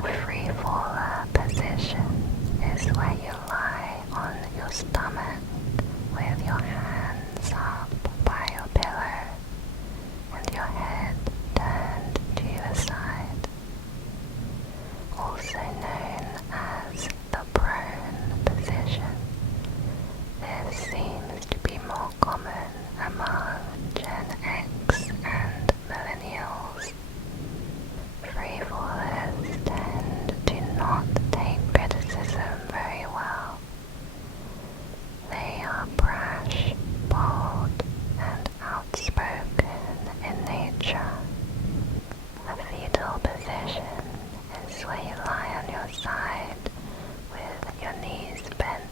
The free faller position is where you lie on your stomach with your hands up by your pillow and your head turned to the side, also known as the prone position. This seems to be more common among Gen X and millennials. Free-fallers tend to not take criticism very well. They are brash, bold, and outspoken in nature. The fetal position is where you lie on your side with your knees bent.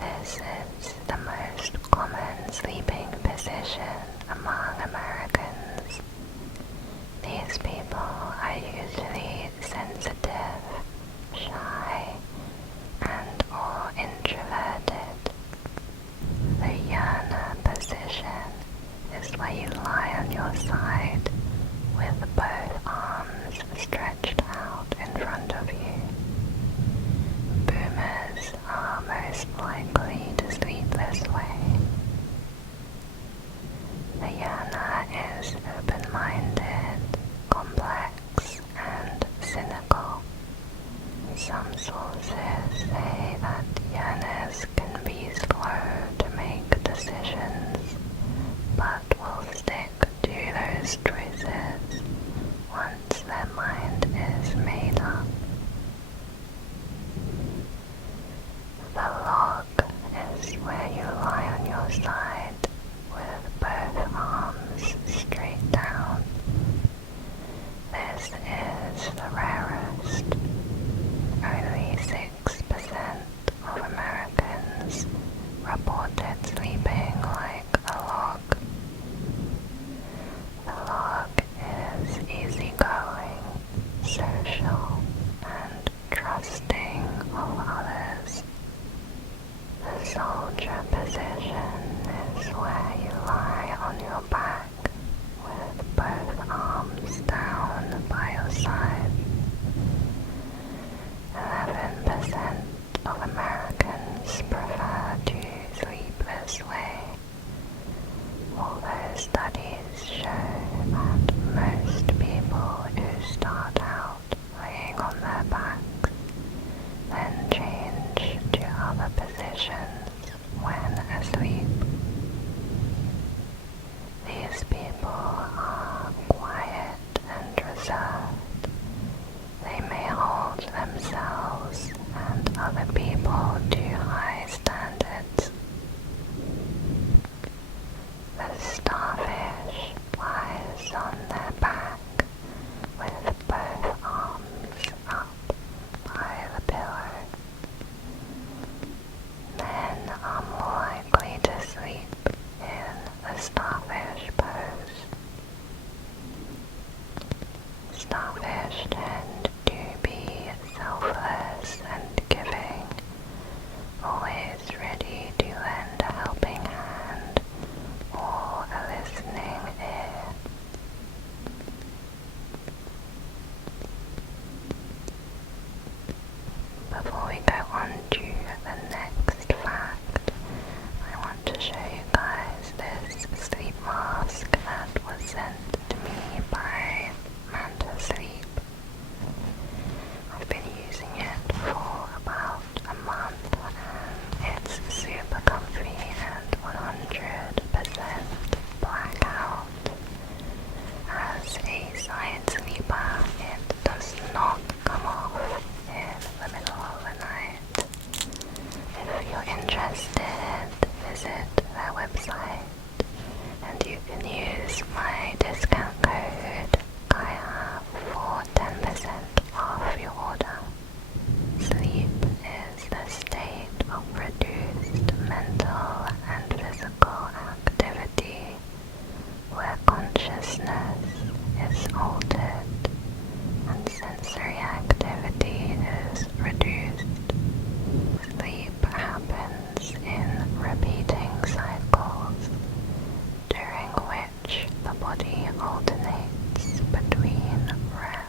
This is the most common sleeping position among Americans. These people are usually sensitive, shy, and or introverted. The Yana position is where you lie on your side with both arms stretched out in front of you. Boomers are most likely to sleep this way. The Yana is open-minded, complex, and cynical. Some sources say that Yanas can be slow to make decisions, but will stick to those choices once their mind is made up. The log is where you lie on your side with both arms straight down. This is the rarest. Only 6% of Americans reported sleeping like a log. The log is easygoing, social, and trusting of others. The soldier position is where you lie on your back with both arms down by your side. 11% of Americans prefer to sleep this way, although studies show that most people who start out laying on their backs then change to other positions when asleep. These people are quiet and reserved. They may hold themselves and other people to high standards. The starfish lies on their back with both arms up by the pillow. Men are more likely to sleep in the starfish pose. Starfish tend to be selfless and giving, always ready to lend a helping hand or a listening ear. Before we go on to the next fact, I want to show you guys this sleep mask that was sent to me by Manta Sleep. I've been using it for about a month and it's super comfy and 100% blackout. As a science sleeper, it does not come off in the middle of the night. If you're interested, visit their website and you can use my discount code KAIA for 10% off your order. Sleep is the state of reduced mental and physical activity where consciousness is altered and sensory activity is reduced. Sleep happens in repeating cycles, during which the body alternates between REM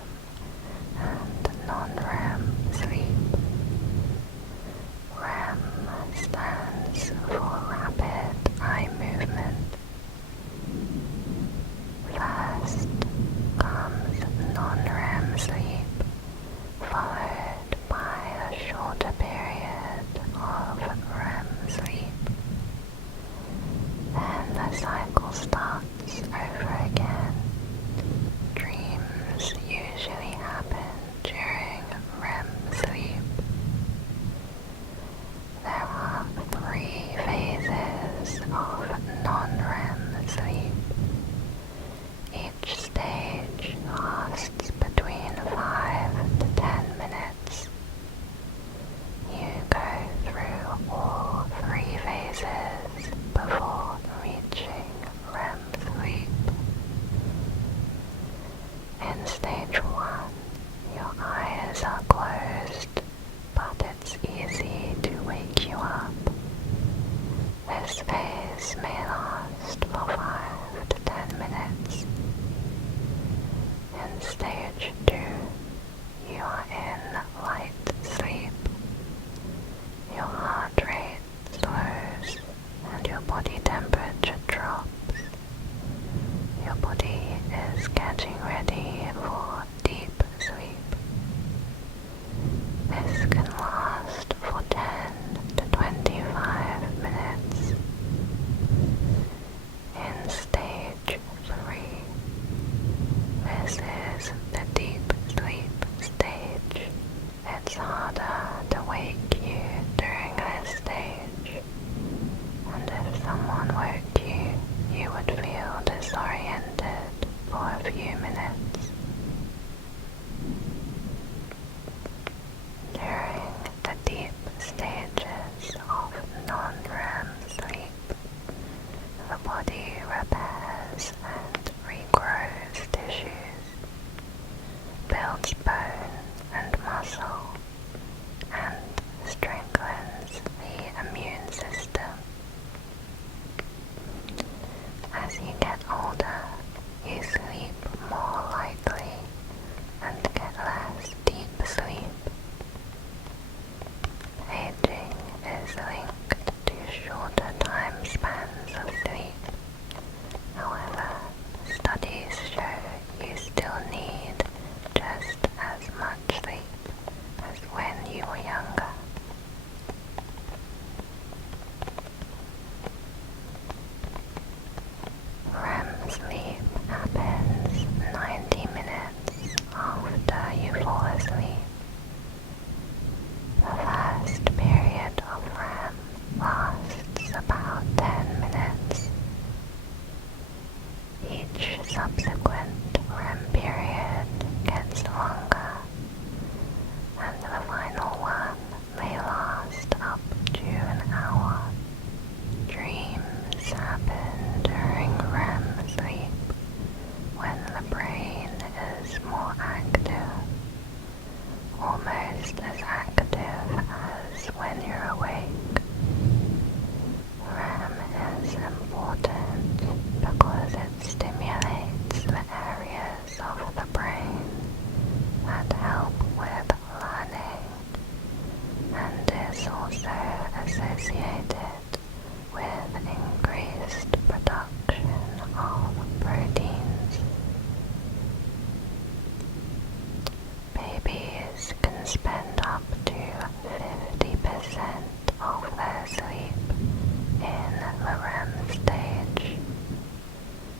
builds bone and muscle and strengthens the immune system. As you get older, you sleep more lightly and get less deep sleep. Aging is linked to shorter time spans of sleep. However, studies show you still need just as much sleep as when you were younger. REM sleep happens 90 minutes after you fall asleep. The first period of REM lasts about 10 minutes. Each subsequent REM period gets longer, and the final one may last up to an hour. Dreams happen during REM sleep when the brain is more active, almost as active as when you're awake. REM is important because it stimulates the areas of the brain that help with learning and is also associated with increased production of proteins. Babies can spend up to 50% of their sleep in the REM stage.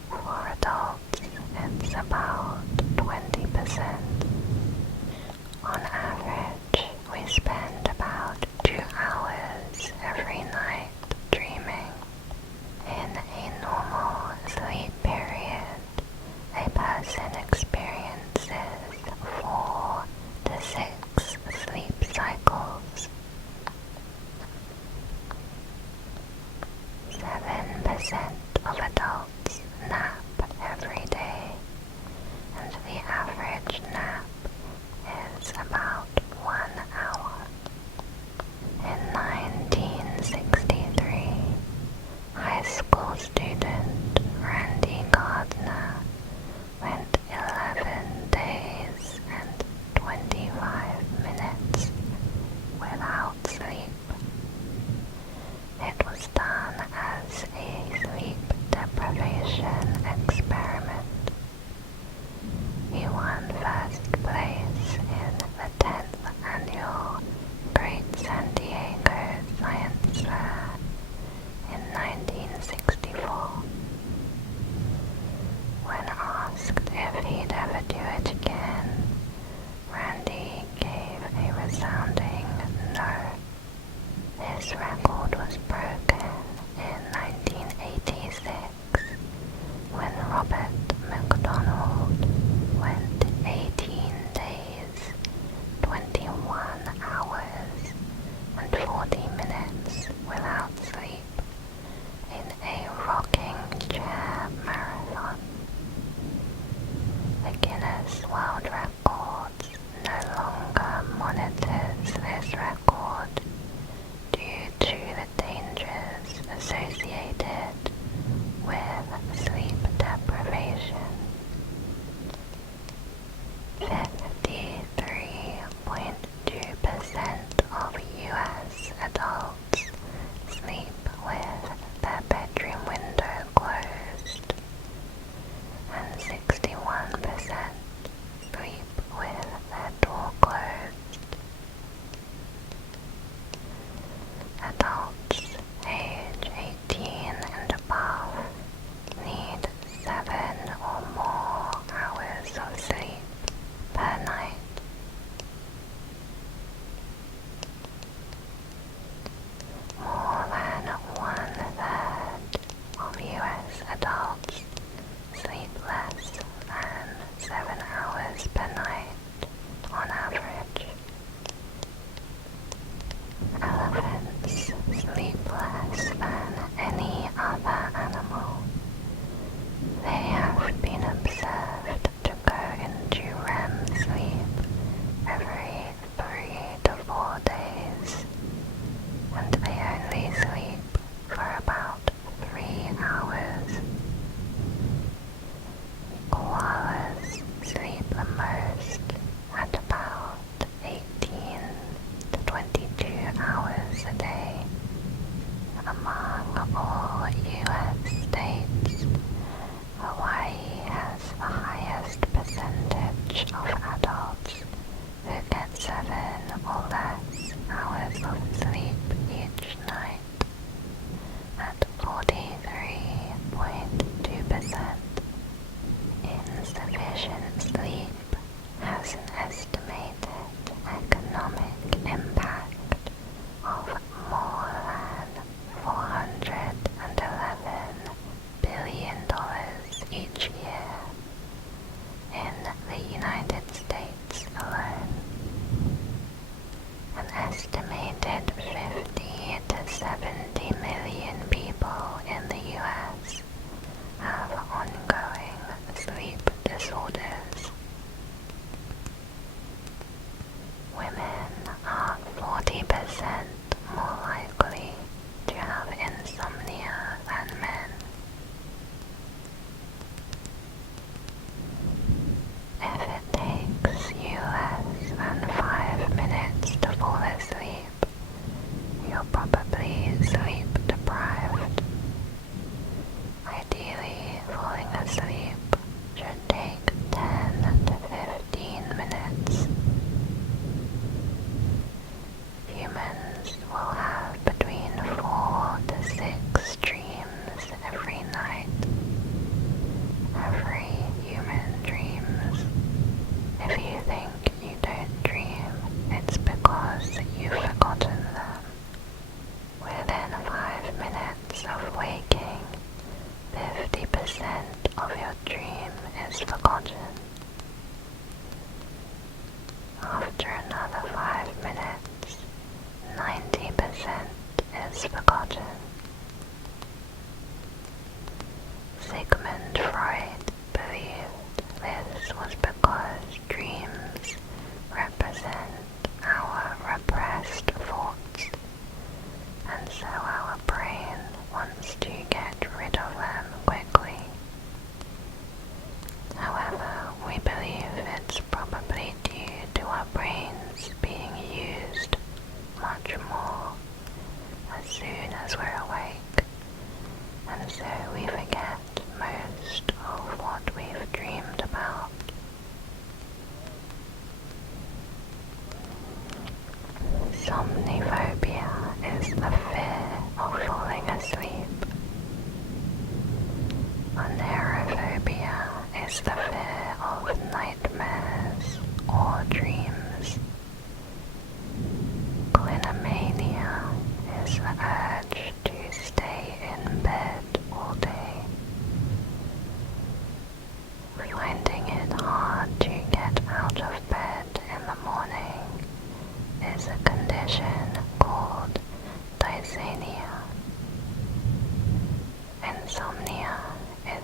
For adults, it's about 20%. On average, we spend about 2 hours every night dreaming. In a normal sleep period, a person experiences 4 to 6 sleep cycles estimated economic impact of more than $411 billion each year in the United States alone. An estimated 50 to 70 million people in the US have ongoing sleep disorders. Women are 40% more likely to have insomnia than men. If it takes you less than 5 minutes to fall asleep, you're probably sleep deprived. Ideally, falling asleep should take 10 to 15 minutes. Humans will have between 4 to 6 dreams every night. Every human dreams. If you think you don't dream, it's because you've forgotten them. Within 5 minutes of waking, 50% of your dream is forgotten. After another 5 minutes, 90% is forgotten. Sigmund Freud believed this was because dreams represent our repressed thoughts, and so our brain wants to get rid of them quickly. However, we believe it's probably due to our brains being used much more as soon as we're awake, and so we forget most of what we've dreamed about. Somniphobia is the fear of falling asleep. Anerophobia is the fear of nightmares or dreams. Clinomania is the urge to stay in bed all day. Finding it hard to get out of bed in the morning is a condition called dysania. Insomnia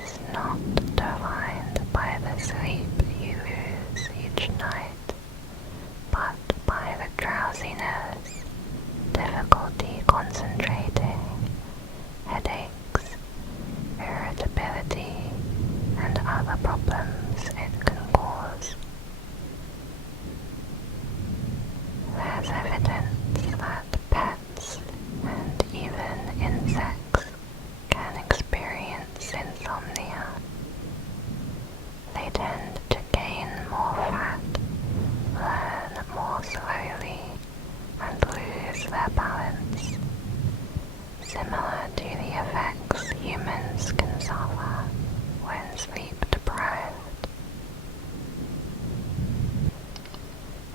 is not defined by the sleep you lose each night, but by the drowsiness, difficulty concentrating, headaches, irritability, and other problems it can cause. There's evidence that pets and even insects can experience insomnia. They tend to gain more fat, learn more slowly, and lose their balance, similar to the effects humans can suffer when sleep deprived.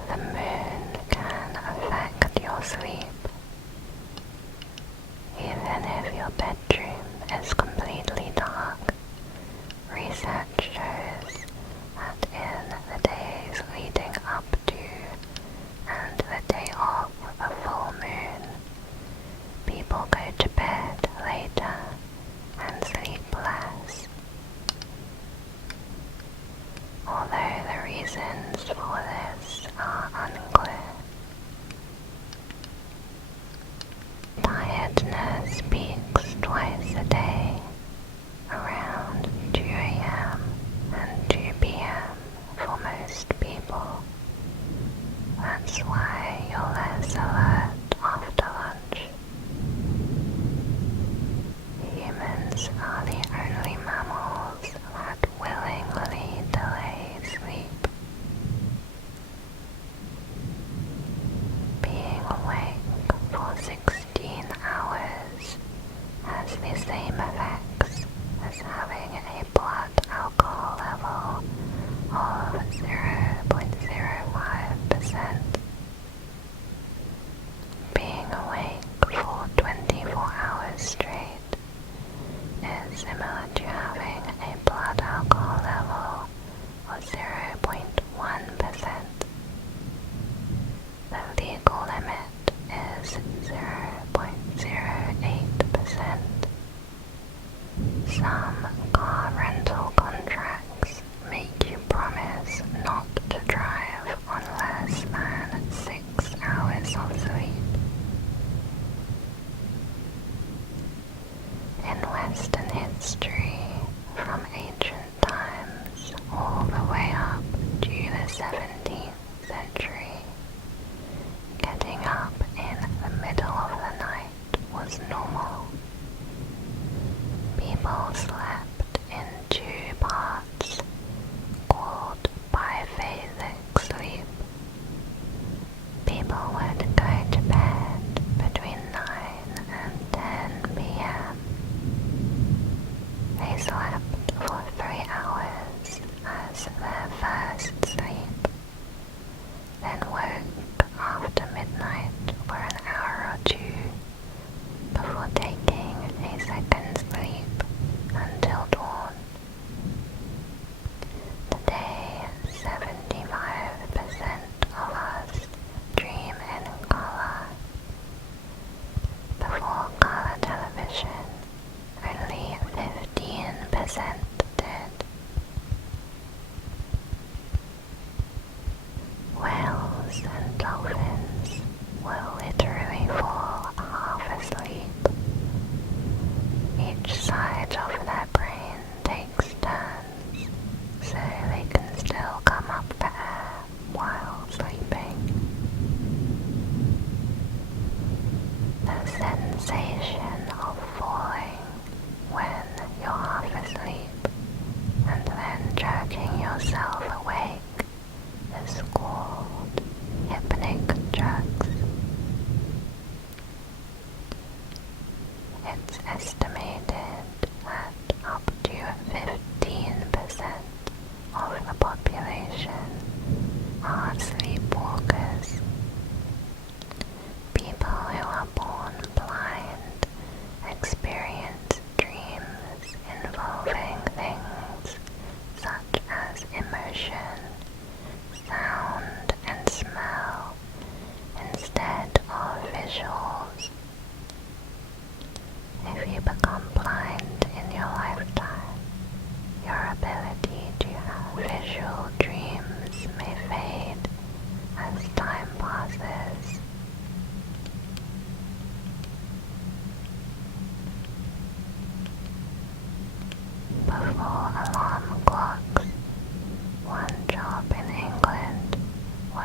The moon can affect your sleep. Even if your bedroom is completely dark, research shows that in the days leading up to and the day of a full moon, people go to bed later and sleep less. Although the reasons for this are unclear. Tiredness peaks twice a day, around 2 a.m. and 2 p.m. for most people. That's why you're less alert after lunch. Humans are the only mammals that willingly delay sleep. Being awake for 16 hours has the same effects as having a blood alcohol level of 0.05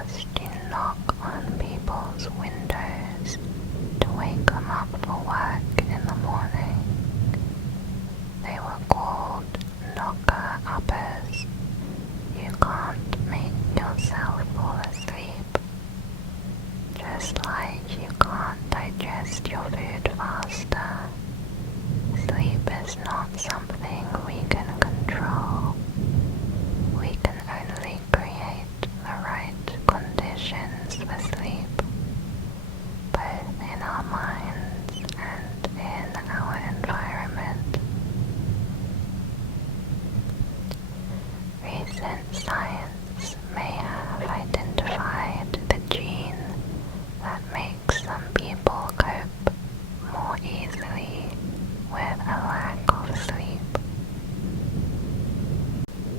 used to knock on people's windows to wake them up for work in the morning. They were called knocker-uppers. You can't make yourself fall asleep. Just like you can't digest your food faster, sleep is not something we can control. We can only create the right conditions for sleep, both in our minds and in our environment. Recent science may have identified the gene that makes some people cope more easily with a lack of sleep.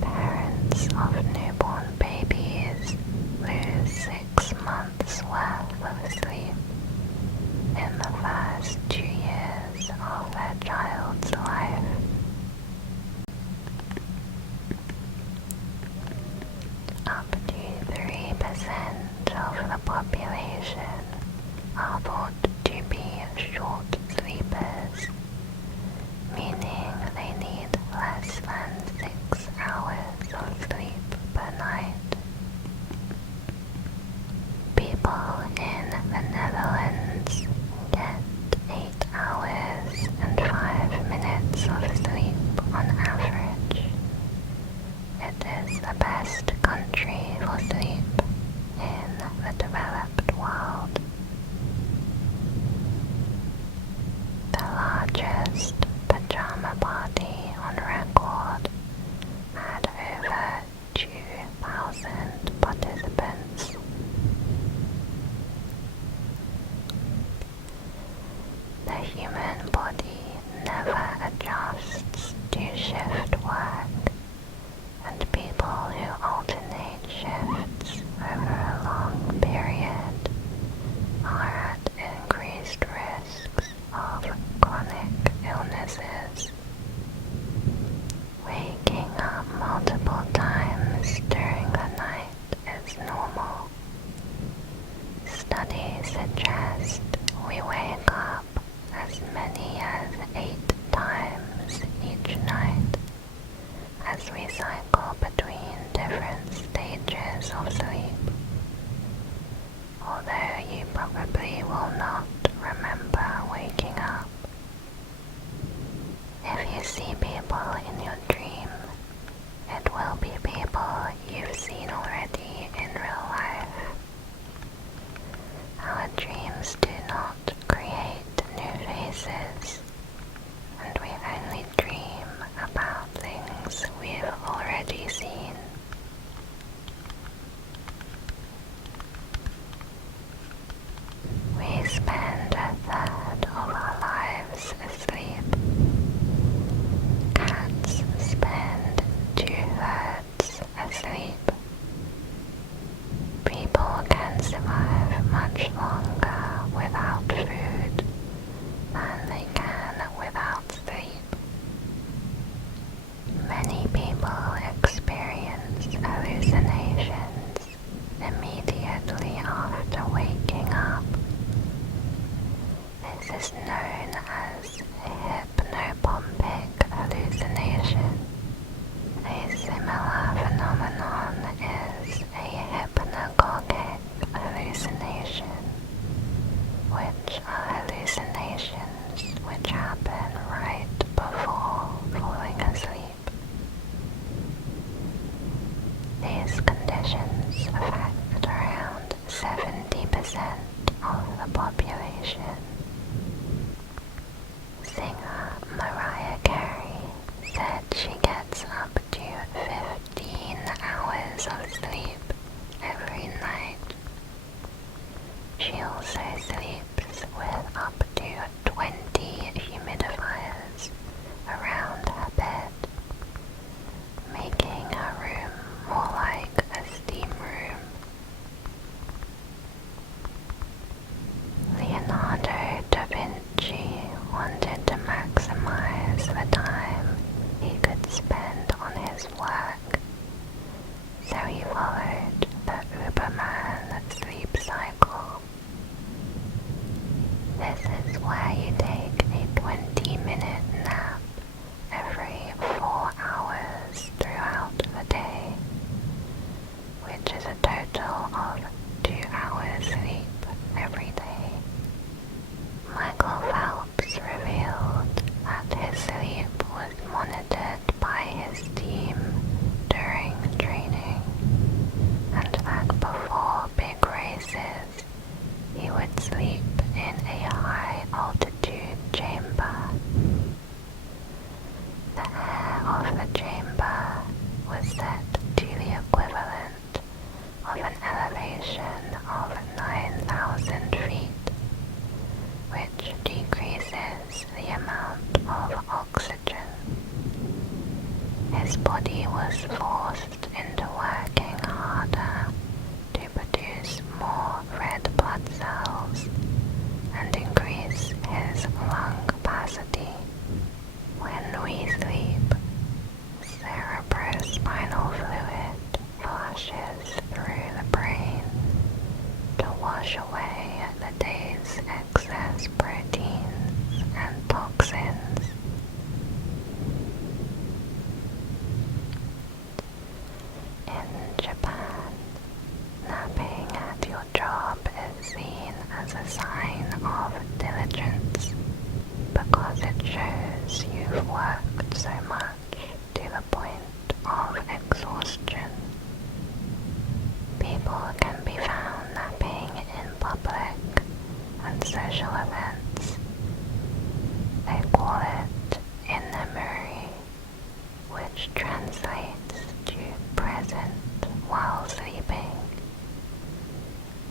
Parents of newborn babies lose 6 months worth of sleep in the first 2 years of their child's life. Up to 3% of the population are thought to be short sleepers, meaning they need less than 6 hours of sleep per night. People in the Netherlands get 8 hours and 5 minutes of sleep on average. It is the best country for sleep in the developed world. The largest pajama party on record had over 2,000 participants. The human body never adjusts to shift work, and people who alternate shifts over a long period are at increased risks of chronic illnesses. Waking up multiple times during the night is normal. Studies suggest we wake up as many as 8 times each night as we cycle between different stages of sleep. Although you probably will not remember waking up. If you see people in your dream, it will be people you've seen already in real life. Our dreams do not create new faces, and we only dream about things we've already seen. We spend a third of our lives asleep. Cats spend 2/3 asleep. People can survive much longer without food than they can without sleep. Many people experience hallucinations immediately after waking up. This is known as a hypnopompic hallucination. A similar phenomenon is a hypnagogic hallucination, which are hallucinations which happen right before falling asleep. These conditions affect around 70% of the population. Singer Mariah Carey said she gets up to 15 hours of sleep every night. She also sleeps with up to 20 humidifiers around her bed, making her room more like a steam room. Leonardo da Vinci wanted to maximize the time he could spend on his work, so he followed the Uberman elevation of 9,000 feet, which decreases the amount of oxygen. His body was forced into working harder to produce more red blood cells and increase his lung capacity. When we sleep, cerebrospinal fluid flushes through the brain to wash away the day's excess proteins and toxins. In Japan, napping at your job is seen as a sign of diligence because it shows you've worked so much to the point of exhaustion. People can be found napping in public and social events. They call it inamuri, which translates to present while sleeping.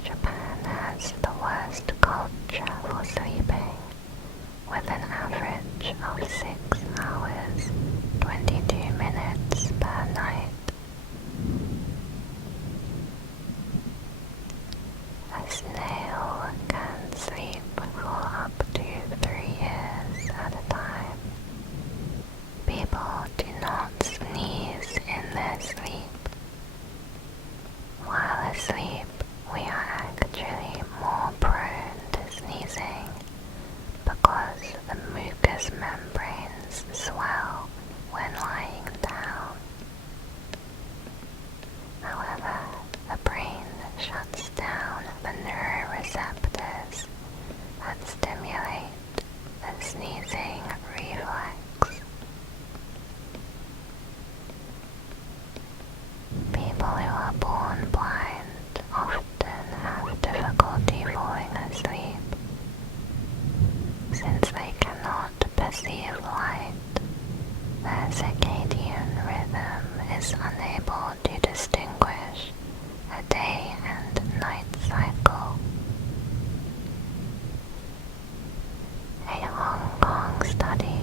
Japan has the worst culture for sleeping, with an average of 6 hours, 22 minutes per night. A snail can sleep for up to 3 years at a time. People do not sneeze in their sleep. While asleep, we are actually more prone to sneezing because the mucous membranes swell when lying down. However, the brain shuts down the neuroreceptors that stimulate the sneezing reflex. People who are born blind often have difficulty falling asleep. Since they cannot perceive light, their circadian rhythm is unable to distinguish a day and night cycle. A Hong Kong study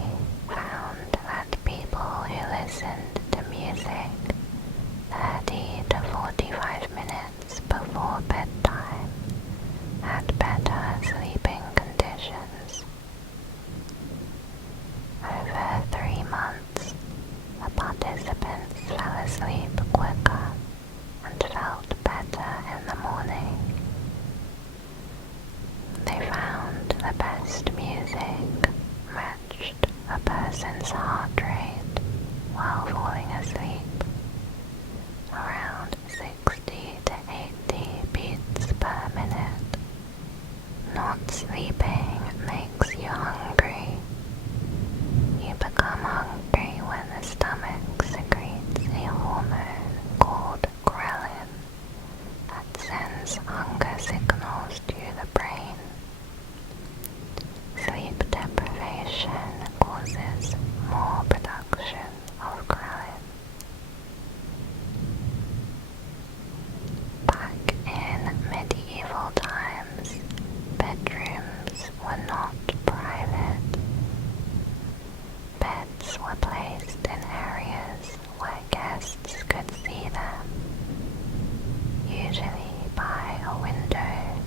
found that people who listened to music 30 to 45 minutes before bedtime had better sleeping conditions. Over 3 months, the participants fell asleep quicker and felt better in the morning. They found the best music matched a person's heart rate while falling asleep, around 60 to 80 beats per minute. Not sleeping makes you hungry. You become hungry when the stomach secretes a hormone called ghrelin that sends hunger signals to the brain. Sleep deprivation causes more production of ghrelin. Back in medieval times, bedrooms were not private. Beds were placed in areas where guests could see them, usually by a window,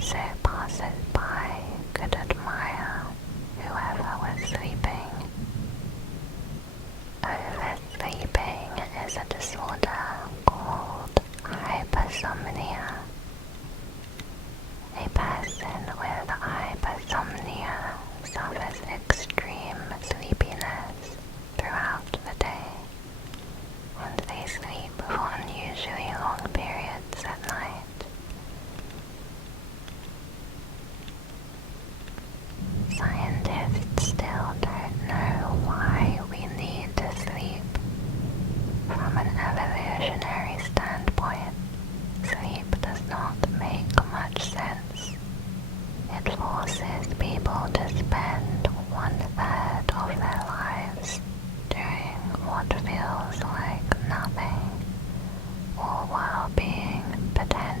so passers-by could admire whoever was sleeping. Oversleeping is a disorder called hypersomnia. A person with hypersomnia suffers extreme sleepiness throughout the day, and they sleep for unusually long periods at night. Scientists still don't know why we need to sleep. From an evolutionary standpoint, sleep does not make much sense. It forces people to spend 1/3 of their lives doing what feels like nothing, all while being potentially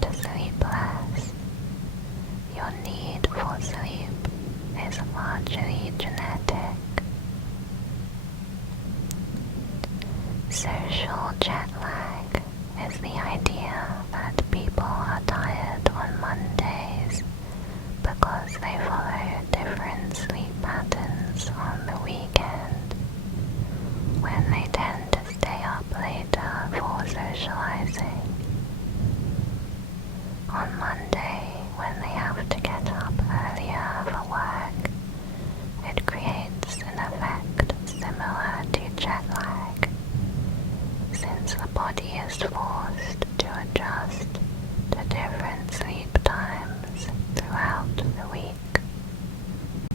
to sleep less. Your need for sleep is largely genetic. Social jet lag is the idea that people are tired on Mondays because they follow different sleep patterns on the weekend, when they tend to stay up later for socializing. On Monday, when they have to get up earlier for work, it creates an effect similar to jet lag, since the body is forced to adjust to different sleep times throughout the week.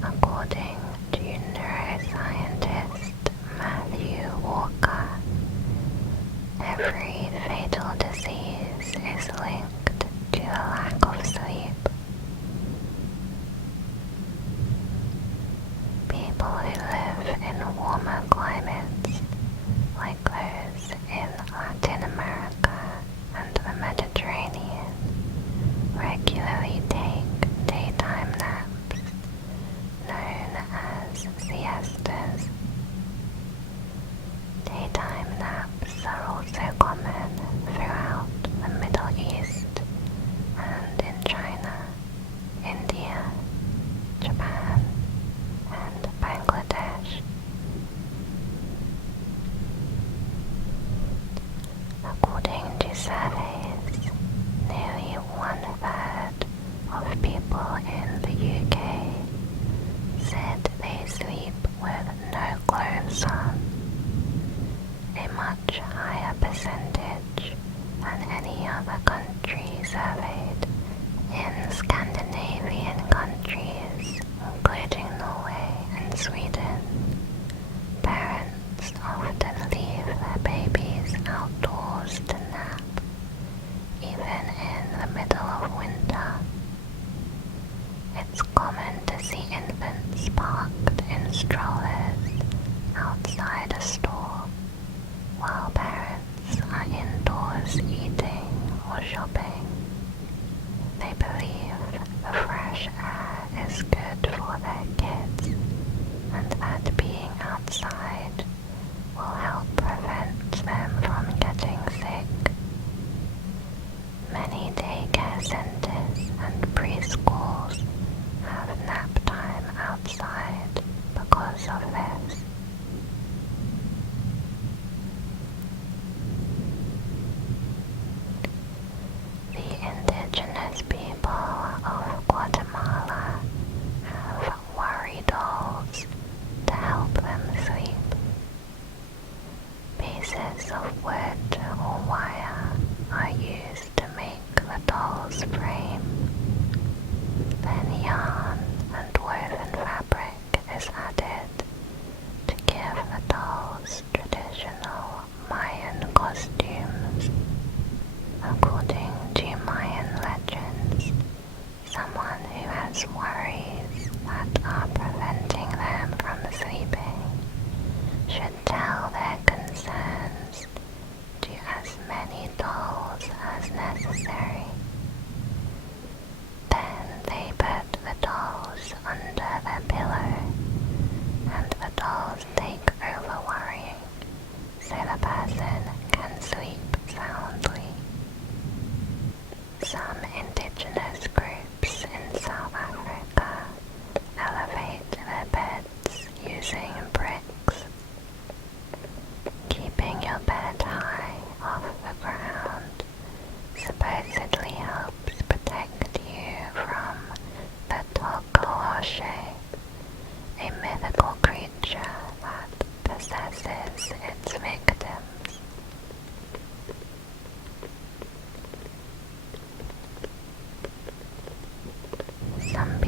According to neuroscientist Matthew Walker, every fatal disease is linked to a lack of sleep. People who live in warmer climates, like those in Latin America and the Mediterranean, regularly take daytime naps, known as siestas. Daytime naps are also common throughout the Middle East and in China, India, Japan, and Bangladesh. According to surveys, nearly 1/3 of people in the UK said they sleep with no clothes on, a much higher percentage than any other country surveyed. In Scandinavian countries, including Norway and Sweden, parents often leave their babies outdoors to nap, even in the middle of winter. It's common to see infants parked in strollers outside a store, while parents are indoors eating or shopping. They believe the fresh air is good for their kids, and that being outside will help prevent them from getting sick. Many daycare centers and preschools have nap time outside because of this. The indigenous people of Guatemala have worry dolls to help them sleep. Pieces of wood or wire are used to make the doll's frame. Then yarn and woven fabric is added to give the dolls traditional Mayan costumes. According to Mayan legends, someone who has worries that are preventing them from sleeping should tell their concerns to as many dolls as necessary. Then they put the dolls under their pillow, and the dolls take over worrying, so the person can sleep soundly. Some indigenous groups in South Africa elevate their beds using bricks. Keeping your bed high off the ground supposedly helps protect you from the Tokoloshe, a mythical creature that possesses its victims. Some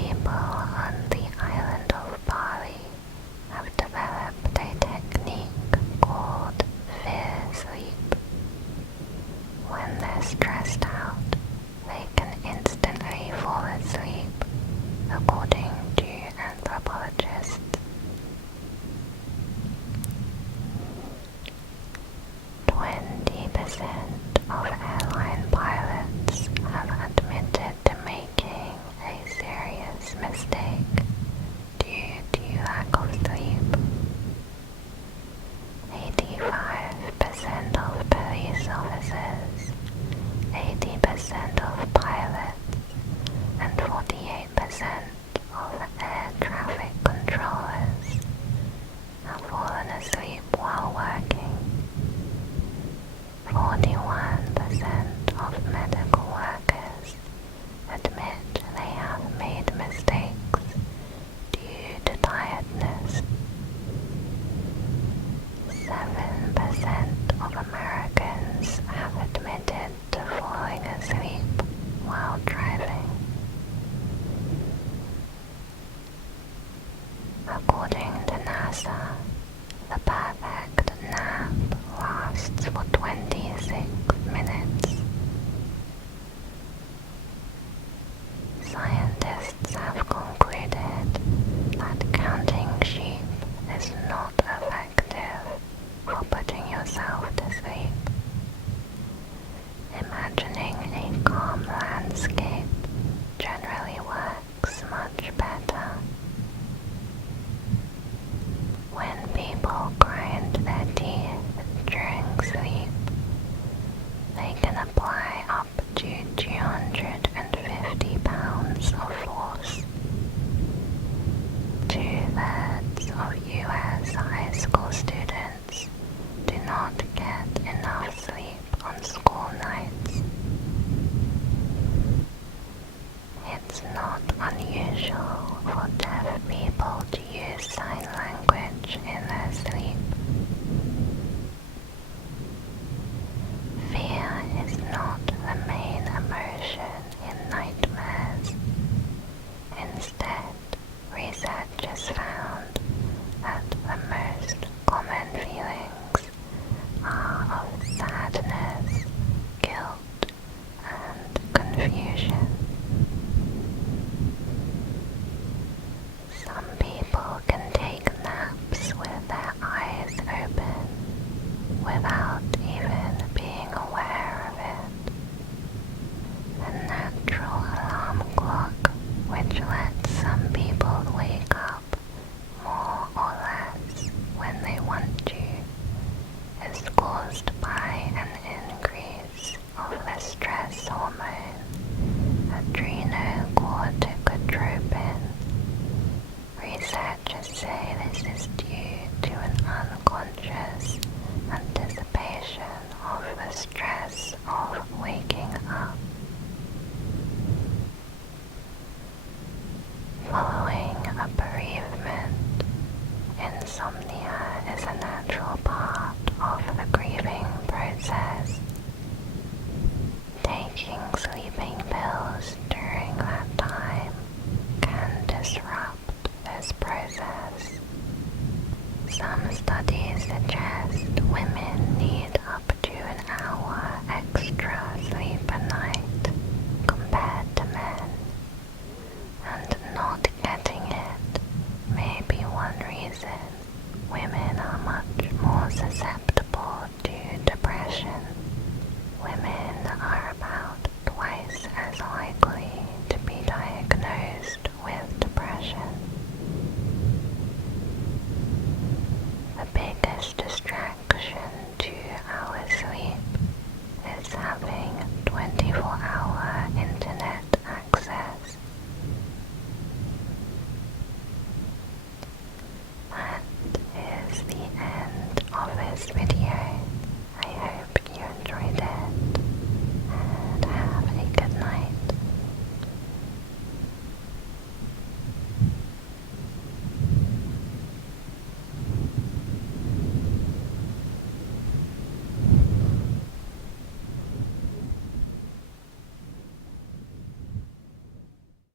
not unusual for deaf people to use sign language in their sleep. Fear is not the main emotion in nightmares. Instead, researchers found that the most common feelings are of sadness, guilt, and confusion. Some people can take naps with their eyes open without even being aware of it. The natural alarm clock, which lets some people wake up more or less when they want to, is caused by an increase of the stress hormone adrenaline.